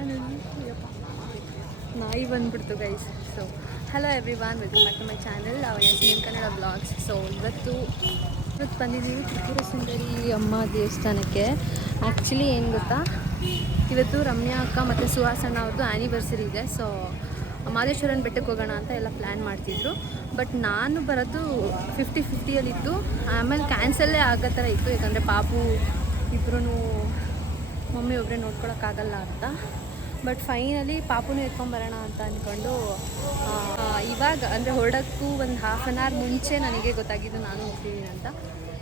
Channel. ನಾಯಿ ಬಂದ್ಬಿಡ್ತು guys. So hello everyone, welcome back to my channel Yasmin Kannada blogs. So ಇವತ್ತು ಬಂದಿದ್ದೀವಿ ತ್ರಿಪುರ ಸುಂದರಿ ಅಮ್ಮ ದೇವಸ್ಥಾನಕ್ಕೆ. ಆ್ಯಕ್ಚುಲಿ ಏನು ಗೊತ್ತಾ, ಇವತ್ತು ರಮ್ಯಾ ಅಕ್ಕ ಮತ್ತು ಸುಹಾಸಣ್ಣ ಅವ್ರದ್ದು ಆ್ಯನಿವರ್ಸರಿ ಇದೆ. ಸೊ ಮಾದೇಶ್ವರನ ಬೆಟ್ಟಕ್ಕೆ ಹೋಗೋಣ ಅಂತ ಎಲ್ಲ ಪ್ಲ್ಯಾನ್ ಮಾಡ್ತಿದ್ರು. ಬಟ್ ನಾನು ಬರೋದು 50-50ಯಲ್ಲಿತ್ತು. ಆಮೇಲೆ ಕ್ಯಾನ್ಸಲ್ಲೇ ಆಗೋ ಥರ ಇತ್ತು, ಯಾಕಂದರೆ ಪಾಪು ಇಬ್ಬರೂ ಮಮ್ಮಿ ಒಬ್ಬರೇ ನೋಡ್ಕೊಳಕ್ಕಾಗಲ್ಲ ಅಂತ. ಬಟ್ ಫೈನಲಿ ಪಾಪುನೂ ಎತ್ಕೊಂಬರೋಣ ಅಂತ ಅಂದ್ಕೊಂಡು ಇವಾಗ ಅಂದರೆ ಹೊರಡೋಕ್ಕೂ ಒಂದು ಹಾಫ್ ಆನ್ ಅವರ್ ಮುಂಚೆ ನನಗೆ ಗೊತ್ತಾಗಿದ್ದು ನಾನು ಹೋಗ್ತಿದ್ದೀನಿ ಅಂತ.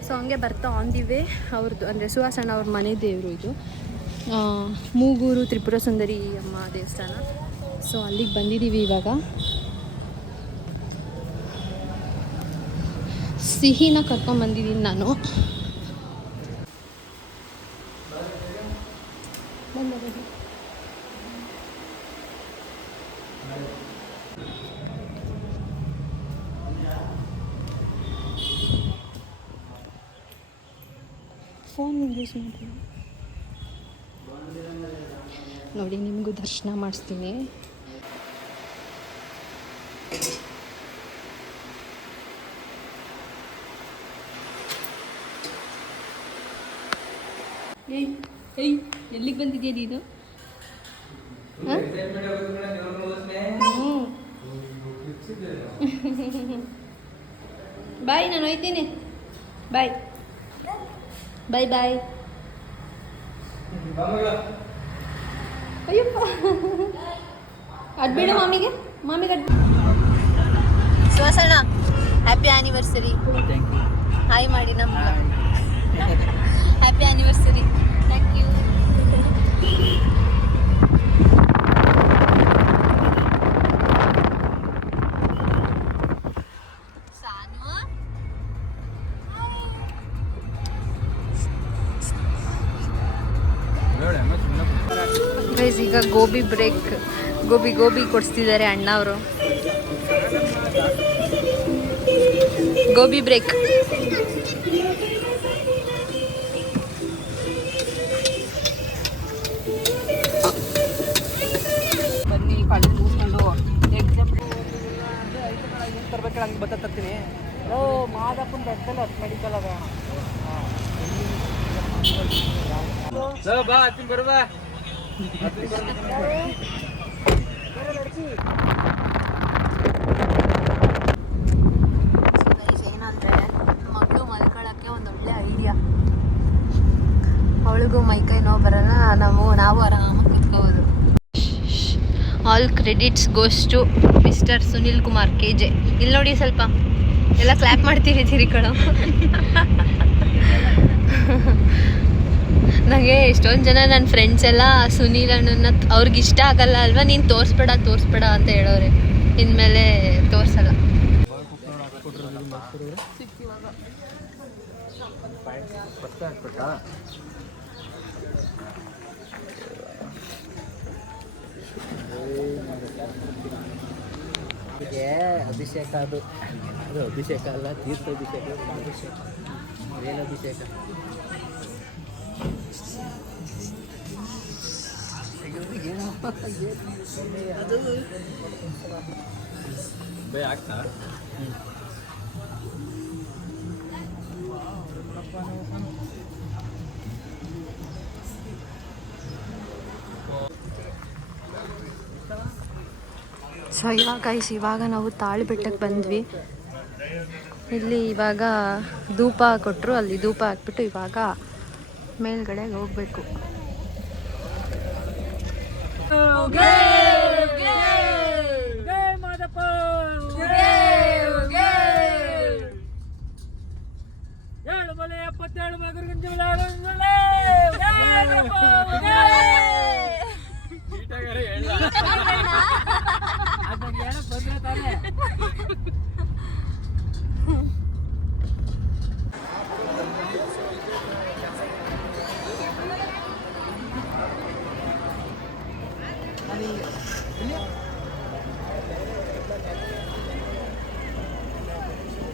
ಸೊ ಹಂಗೆ ಬರ್ತಾ ಆನ್ ದಿ ವೇ ಅವ್ರದ್ದು ಅಂದರೆ ಸುಹಾಸಣ್ಣ ಅವ್ರ ಮನೆ ದೇವರು ಇದು ಮೂಗೂರು ತ್ರಿಪುರ ಸುಂದರಿ ಅಮ್ಮ ದೇವಸ್ಥಾನ. ಸೊ ಅಲ್ಲಿಗೆ ಬಂದಿದ್ದೀವಿ ಇವಾಗ. ಸಿಹಿನ ಕರ್ಕೊಂಬಂದಿದ್ದೀನಿ ನಾನು. ಫೋನ್ ಯೂಸ್ ಮಾಡಿ ನೋಡಿ, ನಿಮಗೂ ದರ್ಶನ ಮಾಡಿಸ್ತೀನಿ. ಎಲ್ಲಿಗೆ ಬಂದಿದ್ಯಾ ನೀನು? ಬಾಯ್, ನಾನು ಹೋಯ್ತೀನಿ. Bye bye bye. ಅಯ್ಯಪ್ಪ, ಅಡ್ಬೇಡ ಮಾಮಿಗೆ ಸುಹಾಸಣ್ಣ ಹ್ಯಾಪಿ ಆ್ಯನಿವರ್ಸರಿ. ಹಾಯ್ ಮಾಡಿ ನಮ್ಮ ಹ್ಯಾಪಿ ಆ್ಯನಿವರ್ಸರಿ. Thank you. ಈಗ ಗೋಬಿ ಬ್ರೇಕ್, ಗೋಬಿ ಕೊಡಿಸ್ತಿದ್ದಾರೆ ಅಣ್ಣ ಅವರು. ಗೋಬಿ ಬ್ರೇಕ್. ಬನ್ನಿ ಪಾಳಿ ಕೂತ್ಕೊಂಡು ಎಕ್ಸಾಮ್ ತರ್ಬೇಕು. ಹಂಗೆ ಬತ್ತೀನಿ. ಮಾದಪ್ಪನ ಬೆಟ್ಟದಲ್ಲಿ ಹತ್ತು ಮೆಡಿಕಲ್ ಅದ. ಬಾ ಹತ್ತಿನ ಬರುವ. ಏನಂದ್ರೆ ಮಗಳು ಮಲ್ಕೊಳ್ಳೋಕ್ಕೆ ಒಂದೊಳ್ಳೆ ಐಡಿಯಾ. ಅವಳಿಗೂ ಮೈಕೈ ನೋವು ಬರಲ್ಲ, ನಾವು ಆರಾಮಾಗಿ ಕುತ್ಕೋಬೋದು. All credits goes to mister Sunil Kumar KJ. ಇಲ್ಲಿ ನೋಡಿ, ಸ್ವಲ್ಪ ಎಲ್ಲ ಕ್ಲ್ಯಾಪ್ ಮಾಡ್ತಿರಿ ಕಣೋ. ನನಗೆ ಎಷ್ಟೊಂದು ಜನ ನನ್ನ ಫ್ರೆಂಡ್ಸ್ ಎಲ್ಲ ಸುನೀಲ್ ಅಣ್ಣನ ಅವ್ರಿಗೆ ಇಷ್ಟ ಆಗಲ್ಲ ಅಲ್ವಾ, ನೀನು ತೋರಿಸ್ಬೇಡ ಅಂತ ಹೇಳೋರೆ. ಇನ್ಮೇಲೆ ತೋರಿಸಲ್ಲ. ಅಭಿಷೇಕ ಅದು ಅಭಿಷೇಕ ಅಲ್ಲ, ತೀರ್ಥಾಭಿಷೇಕ. ಏನು ಅಭಿಷೇಕ? ಆಗ್ತಾ ಸೊ ಇವಾಗ ನಾವು ತಾಳಿ ಬೆಟ್ಟಕ್ಕೆ ಬಂದ್ವಿ. ಇಲ್ಲಿ ಇವಾಗ ಧೂಪ ಕೊಟ್ಟರು, ಅಲ್ಲಿ ಧೂಪ ಹಾಕ್ಬಿಟ್ಟು ಇವಾಗ ಮೇಲ್ಗಡೆಗೆ ಹೋಗ್ಬೇಕು.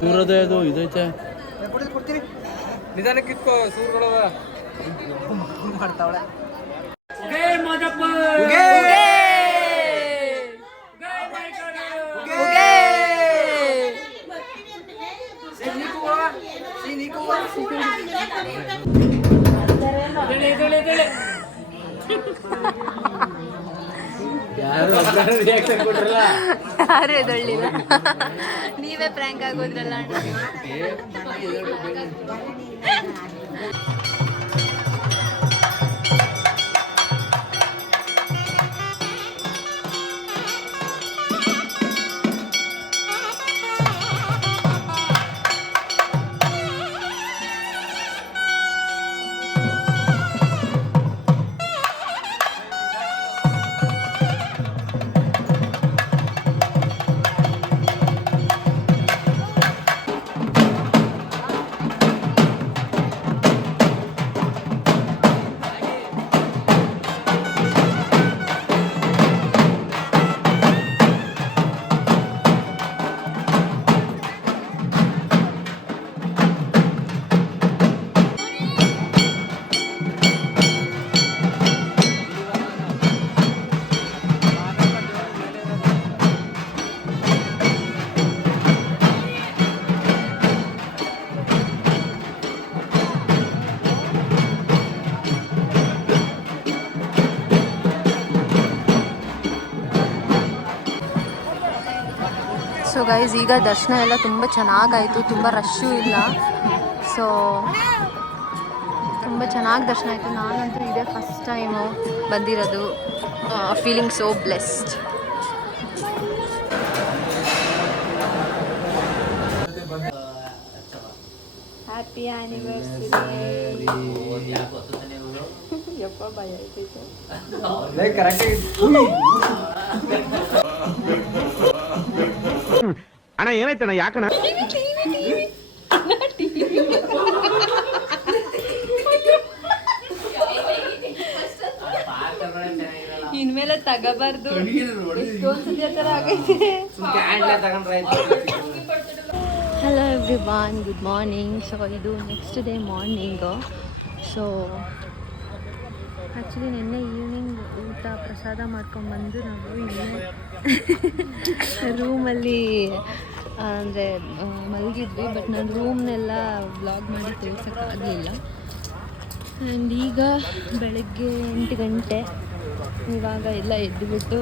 ಸೂರ್ಯೋದಯ ಅದು ಇದೈತೆ ನಿಧಾನಕ್ಕೆ ಕಿತ್ಕೋ ಸೂರ್ಗಳವ ಮಾಡ್ತಾವಳೆ. ಜೈ ಮಾದಪ್ಪ ಯಾರು ಎದೊಳ್ಳಿಲ್ಲ ನೀವೇ ಪ್ರ್ಯಾಂಕ್ ಆಗೋದ್ರಲ್ಲ ಸೊ ಗೈಸ್ ಈಗ ದರ್ಶನ ಎಲ್ಲ ತುಂಬ ಚೆನ್ನಾಗಾಯಿತು, ತುಂಬ ರಶ್ಶು ಇಲ್ಲ. ಸೊ ತುಂಬ ಚೆನ್ನಾಗಿ ದರ್ಶನ ಆಯಿತು. ನಾನಂತೂ ಇದೇ ಫಸ್ಟ್ ಟೈಮು ಬಂದಿರೋದು. Feeling so blessed. Happy anniversary. ಯಪ್ಪ ಭಯ ಆಯ್ತೈತೆ. ಅಣ್ಣ ಏನಾಯ್ತಣ್ಣ ಯಾಕಣ್ಣ ಇನ್ಮೇಲೆ ತಗೋಬಾರ್ದು. Hello everyone, good morning. So ಇದು next day morning. So actually ನಿನ್ನೆ ಈವ್ನಿಂಗ್ ಊಟ ಪ್ರಸಾದ ಮಾಡ್ಕೊಂಡ್ಬಂದು ನಾವು ಇಲ್ಲೇ ರೂಮಲ್ಲಿ ಅಂದರೆ ಮಲಗಿದ್ವಿ. ಬಟ್ ನಾನು ರೂಮ್ನೆಲ್ಲ ವ್ಲಾಗ್ ಮಾಡಿ ತೋರ್ಸೋಕ್ಕಾಗಲಿಲ್ಲ. ಆ್ಯಂಡ್ ಈಗ ಬೆಳಗ್ಗೆ 8 ಗಂಟೆ. ಇವಾಗ ಎಲ್ಲ ಎದ್ದುಬಿಟ್ಟು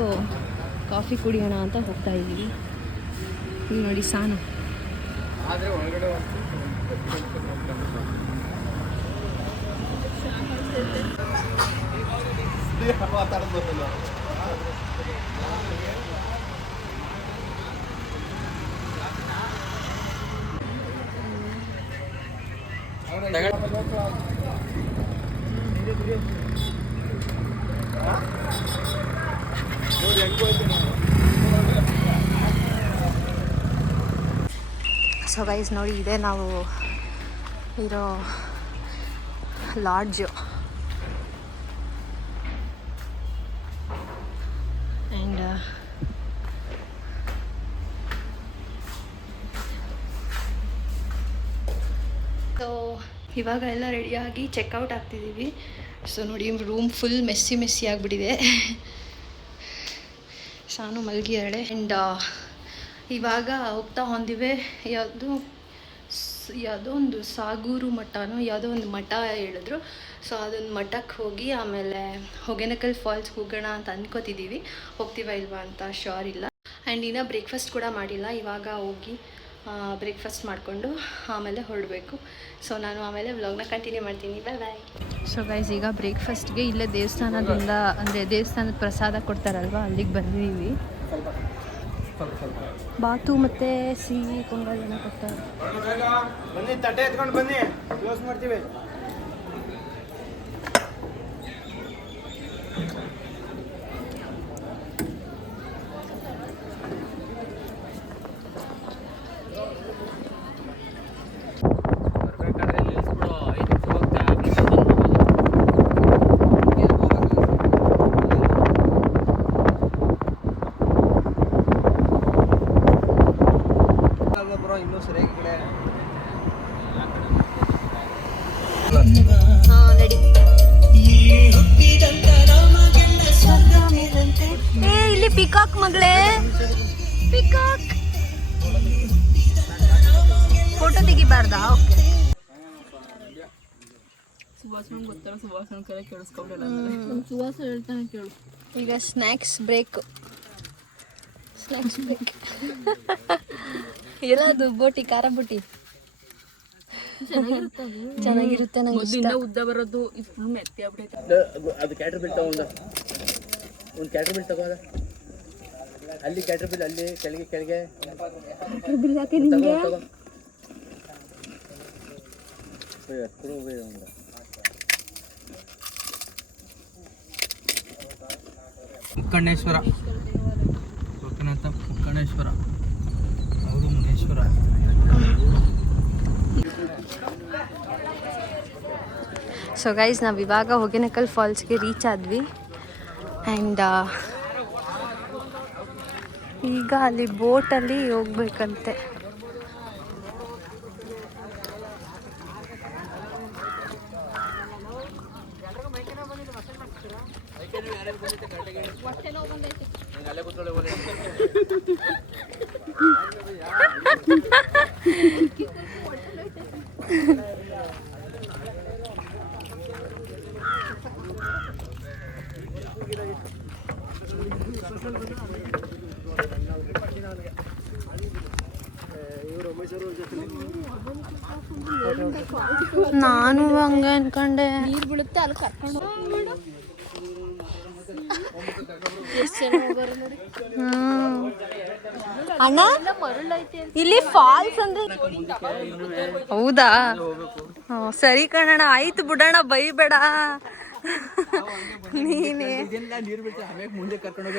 ಕಾಫಿ ಕುಡಿಯೋಣ ಅಂತ ಹೋಗ್ತಾ ಇದ್ದೀವಿ. ಈಗ ನೋಡಿ ಸಾನು ಸೊ ಗೈಸ್ ನೋಡಿ, ಇದೆ ನಾವು ಇರೋ ಲಾಡ್ಜು. ಆ್ಯಂಡ್ ಸೊ ಇವಾಗ ಎಲ್ಲ ರೆಡಿಯಾಗಿ ಚೆಕ್ಔಟ್ ಆಗ್ತಿದ್ದೀವಿ. ಸೊ ನೋಡಿ, ರೂಮ್ ಫುಲ್ ಮೆಸ್ಸಿ ಆಗಿಬಿಟ್ಟಿದೆ. ಸಾನು ಮಲಗಿಯಾಳೆ. ಆ್ಯಂಡ್ ಇವಾಗ ಹೋಗ್ತಾ ಹೊಂದಿವೆ ಯಾವುದೋ ಒಂದು ಸಾಗೂರು ಮಠನೋ ಯಾವುದೋ ಒಂದು ಮಠ ಹೇಳಿದ್ರು. ಸೊ ಅದೊಂದು ಮಠಕ್ಕೆ ಹೋಗಿ ಆಮೇಲೆ ಹೊಗೇನಕಲ್ ಫಾಲ್ಸ್ಗೆ ಹೋಗೋಣ ಅಂತ ಅಂದ್ಕೋತಿದ್ದೀವಿ. ಹೋಗ್ತೀವ ಇಲ್ವಾ ಅಂತ ಶ್ಯೂರ್ ಇಲ್ಲ. ಆ್ಯಂಡ್ ಇನ್ನೂ ಬ್ರೇಕ್ಫಾಸ್ಟ್ ಕೂಡ ಮಾಡಿಲ್ಲ. ಇವಾಗ ಹೋಗಿ ಬ್ರೇಕ್ಫಾಸ್ಟ್ ಮಾಡಿಕೊಂಡು ಆಮೇಲೆ ಹೊರಡಬೇಕು. ಸೊ ನಾನು ಆಮೇಲೆ ವ್ಲಾಗ್ನ ಕಂಟಿನ್ಯೂ ಮಾಡ್ತೀನಿ. ಬಾಯ್ ಬಾಯ್. ಸೊ ಗೈಸ್ ಈಗ ಬ್ರೇಕ್ಫಾಸ್ಟ್ಗೆ ಇಲ್ಲೇ ದೇವಸ್ಥಾನದಿಂದ, ಅಂದರೆ ದೇವಸ್ಥಾನದ ಪ್ರಸಾದ ಕೊಡ್ತಾರಲ್ವ, ಅಲ್ಲಿಗೆ ಬಂದಿದ್ದೀವಿ. ಬಾತು ಮತ್ತು ಸಿಹಿ ಪೊಂಗಲ್ ಏನೋ ಕೊಡ್ತಾರೆ. ಬನ್ನಿ, ತಟ್ಟೆ ಎತ್ಕೊಂಡು ಬನ್ನಿ, ಕ್ಲೋಸ್ ಮಾಡ್ತೀವಿ. ಇನ್ನೂ ಸರಿಯಾಗಿ ಕಡೆ ರೆಡಿ. ಏ ಇಲ್ಲಿ ಪಿಕಾಕ್ ಮಗಳೇ, ಪಿಕಾಕ್ ಫೋಟೋ ತೆಗಿಬಾರ್ದಾ? ಓಕೆ. ಈಗ ಸ್ನ್ಯಾಕ್ಸ್ ಬ್ರೇಕ್ ಎಲ್ಲದು ಬೋಟಿ, ಖಾರ ಬೋಟಿ ಚೆನ್ನಾಗಿರುತ್ತೆ. ನಂಗೆ ಉದ್ದ ಬರೋದು ಫುಲ್ ಮೆತ್ತಿ ಆಗ್ಬಿಟ್ಟೈತೆ. ಅದು ಕ್ಯಾಟ್ರ್ ಬಿಲ್ ತಗೊಂಡ ಒಂದು ಕ್ಯಾಟ್ರ್ ಬಿಲ್ ತಗೋದ, ಅಲ್ಲಿ ಕ್ಯಾಟ್ರ್ ಬಿಲ್ ಅಲ್ಲಿ ಕೆಳಗೆ ಬಿಲ್ ಯಾಕೆ ನಿಮಗೆ? ಮುಕ್ಕಣ್ಣೇಶ್ವರ, ಲೋಕನಾಥ ಮುಕ್ಕಣ್ಣೇಶ್ವರ, ಅವರು ಮುನೇಶ್ವರ. ಸೊ ಗೈಸ್, ನಾವು ಇವಾಗ ಹೊಗೆನಕಲ್ ಫಾಲ್ಸ್ಗೆ ರೀಚ್ ಆದ್ವಿ. ಆ್ಯಂಡ್ ಈಗ ಅಲ್ಲಿ ಬೋಟಲ್ಲಿ ಹೋಗ್ಬೇಕಂತೆ. ನಾನು ಹಂಗೆ ಅನ್ಕೊಂಡೆ. ನೀರು ಬೀಳುತ್ತೆ ಅಲ್ಲಿ ಕರ್ಕೊಂಡು ಅಣ್ಣ, ಇಲ್ಲಿ ಫಾಲ್ಸ್ ಅಂದ್ರೆ ಹೌದಾ? ಸರಿ ಕಣಣ್ಣ, ಆಯ್ತು ಬಿಡೋಣ, ಬೈಬೇಡ ನೀನೇ. ಮುಂದೆ ಕರ್ಕೊಂಡು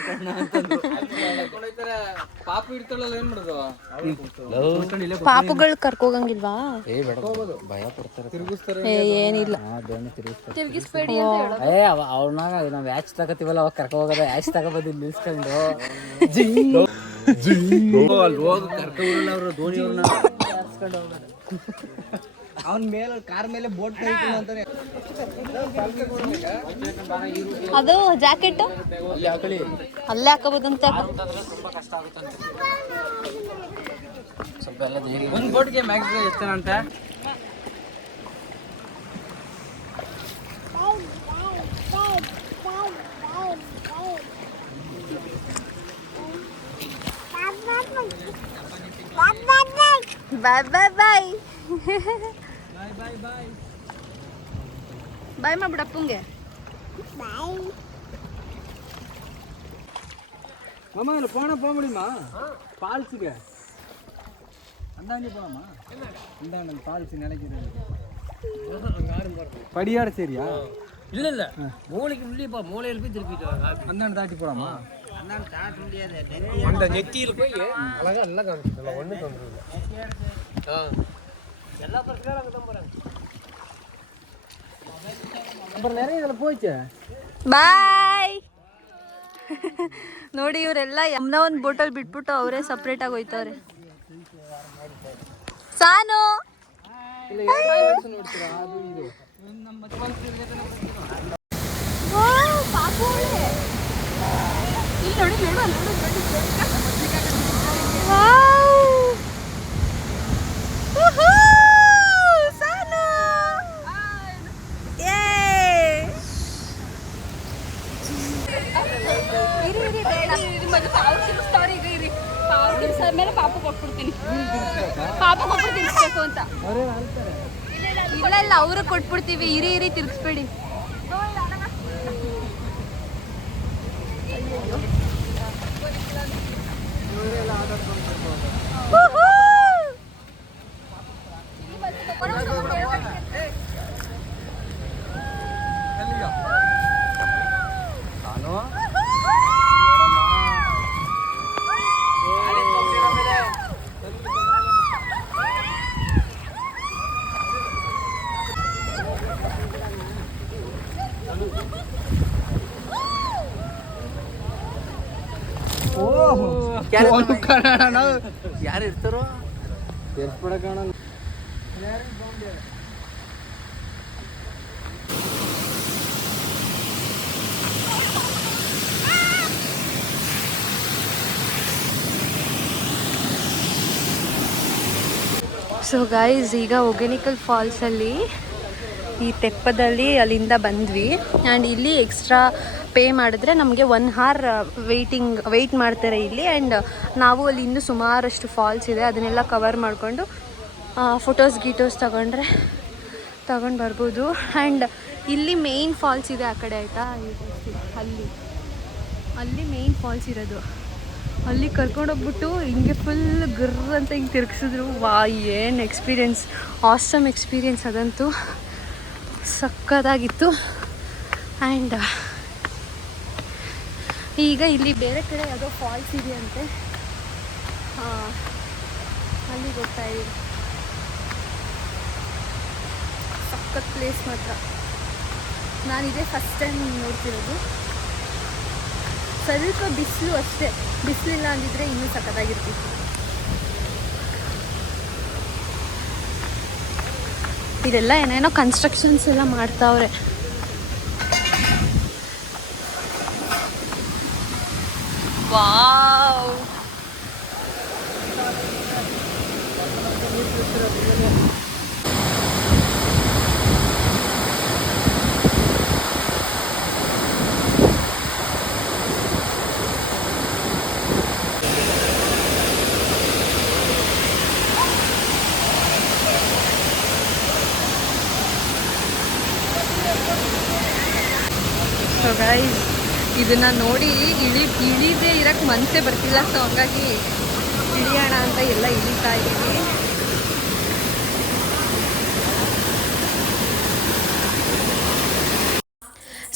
ಪಾಪುಗಳು ಕರ್ಕೋಗಂಗಿಲ್ವಾ? ಭಯ ಪಡ್ತಾರೆ, ಏನಿಲ್ಲ, ತಿರ್ಗಿಸ್ಬೇಡಿ ಅಂತ ಹೇಳೋದು. ಅವ್ರನ್ನಾಗ ನಾವು ವ್ಯಾಚ್ ತಗೋತೀವಲ್ಲ, ಅವಾಗ ಕರ್ಕೊ ಹೋಗೋದ ವ್ಯಾಚ್ ತಗೋಬೋದು ನಿಲ್ಸ್ಕೊಂಡು ಅಲ್ಲಿ ಹೋಗಿ ಕರ್ಕೊಂಡು ಅವರು ದೋಣಿಯವ್ರನ್ನ ಕರ್ಸ್ಕೊಂಡು ಹೋಗೋದು. ಅವನ ಮೇಲೆ ಕಾರ್ ಮೇಲೆ ಬೋಟ್ ಅಂತಾನೆ. ಅದು ಜಾಕೆಟ್ ಅಲ್ಲೇ ಹಾಕೋಬೋದಂತೆ. ಸ್ವಲ್ಪ ಎಲ್ಲ ಒಂದು ಬೋಟ್ಗೆ ಮ್ಯಾಕ್ಸಿಮಮ್ ಎಷ್ಟು ಜನ ಅಂತ? ಬಾಯ್ ಬಾಯ್ ಬಾಯ್ ಬಾಯ್ ಮಾಡ್ಬಿಡಪ್ಪಂಗೆ. மாமா இதில் போனால் போக முடியுமா ஃபால்ஸுக்கு? அந்தாண்டி போகலாமா? அந்தாண்ட ஃபால்ஸு நினைக்கிறது படியாட சரியா? இல்லை இல்லை, மூளைக்கு உள்ளேப்பா, மூளையில் போய் திருப்பிட்டு அந்தாண்ட தாட்டி போகலாமா? அந்தாண்ட தாட்ட முடியாது, அந்த நெத்தியில் போய் அழகாக நல்லா காமிச்சிடலாம், ஒன்றும் தொந்தரவு இல்லை. எல்லா பிரச்சனையும் அங்கே தான் போகிறாங்க. அப்புறம் நிறைய இதில் போயிடுச்சு. ಬಾಯ್. ನೋಡಿ, ಇವರೆಲ್ಲ ಯಮ್ನ ಒಂದು ಬೋಟಲ್ಲಿ ಬಿಟ್ಬಿಟ್ಟು ಅವರೇ ಸಪ್ರೇಟ್ ಆಗಿ ಹೋಯ್ತವ್ರೆ. ಸಾನು ಮೇಲೆ ಪಾಪ ಕೊಟ್ಬಿಡ್ತೀನಿ, ಪಾಪ ಕೊಟ್ಬಿಟ್ಟು ತಿರ್ಸ್ಬೇಕು ಅಂತ. ಇಲ್ಲ ಇಲ್ಲ, ಅವ್ರು ಕೊಟ್ಬಿಡ್ತೀವಿ, ಇರಿ ತಿರ್ಗಿಸ್ಬೇಡಿ. ಯಾರು ಇರ್ತಾರೋ ಸೇರಿಸ್ಬಿಡೋಣ. ಸೊ ಗೈಸ್, ಈಗ ಒಗೆನಿಕಲ್ ಫಾಲ್ಸಲ್ಲಿ ಈ ತೆಪ್ಪದಲ್ಲಿ ಅಲ್ಲಿಂದ ಬಂದ್ವಿ. ಆ್ಯಂಡ್ ಇಲ್ಲಿ ಎಕ್ಸ್ಟ್ರಾ ಪೇ ಮಾಡಿದ್ರೆ ನಮಗೆ 1 hour ವೆಯ್ಟ್ ಮಾಡ್ತಾರೆ ಇಲ್ಲಿ. ಆ್ಯಂಡ್ ನಾವು ಅಲ್ಲಿ ಇನ್ನೂ ಸುಮಾರಷ್ಟು ಫಾಲ್ಸ್ ಇದೆ, ಅದನ್ನೆಲ್ಲ ಕವರ್ ಮಾಡಿಕೊಂಡು ಫೋಟೋಸ್ ತಗೊಂಡು ಬರ್ಬೋದು. ಆ್ಯಂಡ್ ಇಲ್ಲಿ ಮೇಯ್ನ್ ಫಾಲ್ಸ್ ಇದೆ ಆ ಕಡೆ, ಆಯಿತಾ? ಅಲ್ಲಿ ಮೇಯ್ನ್ ಫಾಲ್ಸ್ ಇರೋದು. ಅಲ್ಲಿ ಕರ್ಕೊಂಡೋಗ್ಬಿಟ್ಟು ಹಿಂಗೆ ಫುಲ್ ಗುರ್ರ ಅಂತ ಹಿಂಗೆ ತಿರುಗಿಸಿದ್ರು. ವಾ, ಏನು ಎಕ್ಸ್ಪೀರಿಯೆನ್ಸ್, ಆಸಮ್ ಎಕ್ಸ್ಪೀರಿಯೆನ್ಸ್ ಅದಂತೂ ಸಕ್ಕತ್ತಾಗಿತ್ತು. ಆ್ಯಂಡ್ ಈಗ ಇಲ್ಲಿ ಬೇರೆ ಕಡೆ ಯಾವುದೋ ಫಾಲ್ಸ್ ಇದೆಯಂತೆ, ಅಲ್ಲಿಗೆ ಹೋಗ್ತಾ ಇದ್ದೀವಿ. ಸಖತ್ ಪ್ಲೇಸ್ ಮಾತ್ರ. ನಾನಿದೇ ಫಸ್ಟ್ ಟೈಮ್ ನೋಡ್ತಿರೋದು. ಸ್ವಲ್ಪ ಬಿಸಿಲು ಅಷ್ಟೇ, ಬಿಸಿಲಿಲ್ಲ ಅಂದಿದ್ರೆ ಇನ್ನೂ ಸಖತ್ತಾಗಿರ್ತಿತ್ತು. ಇದೆಲ್ಲ ಏನೇನೋ ಕನ್ಸ್ಟ್ರಕ್ಷನ್ಸ್ ಎಲ್ಲ ಮಾಡ್ತಾವ್ರೆ. ವಾವ್, ಸೊ ಗೈಸ್, ಇದನ್ನು ನೋಡಿ ಇಳಿದೇ ಇರೋಕ್ಕೆ ಮನಸ್ಸೇ ಬರ್ತಿಲ್ಲ. ಸೊ ಹಂಗಾಗಿ ಇಳಿಯೋಣ ಅಂತ ಎಲ್ಲ ಇಳಿತಾ ಇದ್ದೀವಿ.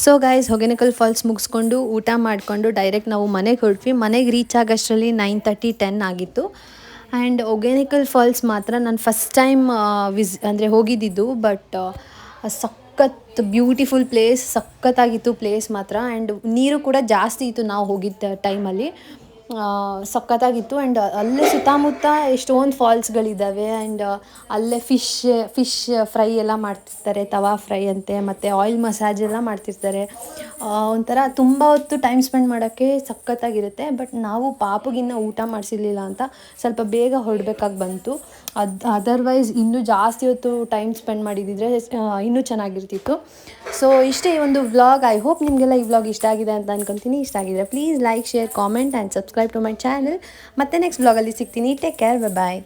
ಸೊ ಗೈಸ್, ಹೊಗೆನಕಲ್ ಫಾಲ್ಸ್ ಮುಗಿಸ್ಕೊಂಡು ಊಟ ಮಾಡಿಕೊಂಡು ಡೈರೆಕ್ಟ್ ನಾವು ಮನೆಗೆ ಹೊರಟ್ವಿ. ಮನೆಗೆ ರೀಚ್ ಆಗೋಷ್ಟರಲ್ಲಿ 9:30 10 ಆಗಿತ್ತು. ಆ್ಯಂಡ್ ಹೊಗೆನಕಲ್ ಫಾಲ್ಸ್ ಮಾತ್ರ ನಾನು ಫಸ್ಟ್ ಟೈಮ್ ಹೋಗಿದ್ದಿದ್ದು. ಬಟ್ ಸಖತ್ ಬ್ಯೂಟಿಫುಲ್ ಪ್ಲೇಸ್, ಸಖತ್ತಾಗಿತ್ತು ಪ್ಲೇಸ್ ಮಾತ್ರ. ಆ್ಯಂಡ್ ನೀರು ಕೂಡ ಜಾಸ್ತಿ ಇತ್ತು ನಾವು ಹೋಗಿದ್ದ ಟೈಮಲ್ಲಿ, ಸಖತ್ತಾಗಿತ್ತು. ಆ್ಯಂಡ್ ಅಲ್ಲೇ ಸುತ್ತಮುತ್ತ ಎಷ್ಟೊಂದು ಫಾಲ್ಸ್ಗಳಿದ್ದಾವೆ. ಆ್ಯಂಡ್ ಅಲ್ಲೇ ಫಿಶ್ ಫ್ರೈ ಎಲ್ಲ ಮಾಡ್ತಿರ್ತಾರೆ, ತವಾ ಫ್ರೈ ಅಂತೆ, ಮತ್ತು ಆಯಿಲ್ ಮಸಾಜ್ ಎಲ್ಲ ಮಾಡ್ತಿರ್ತಾರೆ. ಒಂಥರ ತುಂಬ ಹೊತ್ತು ಟೈಮ್ ಸ್ಪೆಂಡ್ ಮಾಡೋಕ್ಕೆ ಸಖತ್ತಾಗಿರುತ್ತೆ. ಬಟ್ ನಾವು ಪಾಪಗಿನ್ನ ಊಟ ಮಾಡಿಸಿರ್ಲಿಲ್ಲ ಅಂತ ಸ್ವಲ್ಪ ಬೇಗ ಹೊರಡ್ಬೇಕಾಗಿ ಬಂತು. ಅದರ್ವೈಸ್ ಇನ್ನೂ ಜಾಸ್ತಿ ಹೊತ್ತು ಟೈಮ್ ಸ್ಪೆಂಡ್ ಮಾಡಿದ್ದಿದ್ರೆ ಇನ್ನೂ ಚೆನ್ನಾಗಿರ್ತಿತ್ತು. ಸೊ ಇಷ್ಟೇ ಈ ಒಂದು ವ್ಲಾಗ್. ಐ ಹೋಪ್ ನಿಮಗೆಲ್ಲ ಈ ವ್ಲಾಗ್ ಇಷ್ಟ ಆಗಿದೆ ಅಂತ ಅನ್ಕೊತೀನಿ. ಇಷ್ಟ ಆಗಿದ್ರೆ please like, share, comment and subscribe to my channel. ಮತ್ತೆ ನೆಕ್ಸ್ಟ್ ವ್ಲಾಗಲ್ಲಿ ಸಿಗ್ತೀನಿ. ಟೇಕ್ ಕೇರ್, ಬಾಯ್.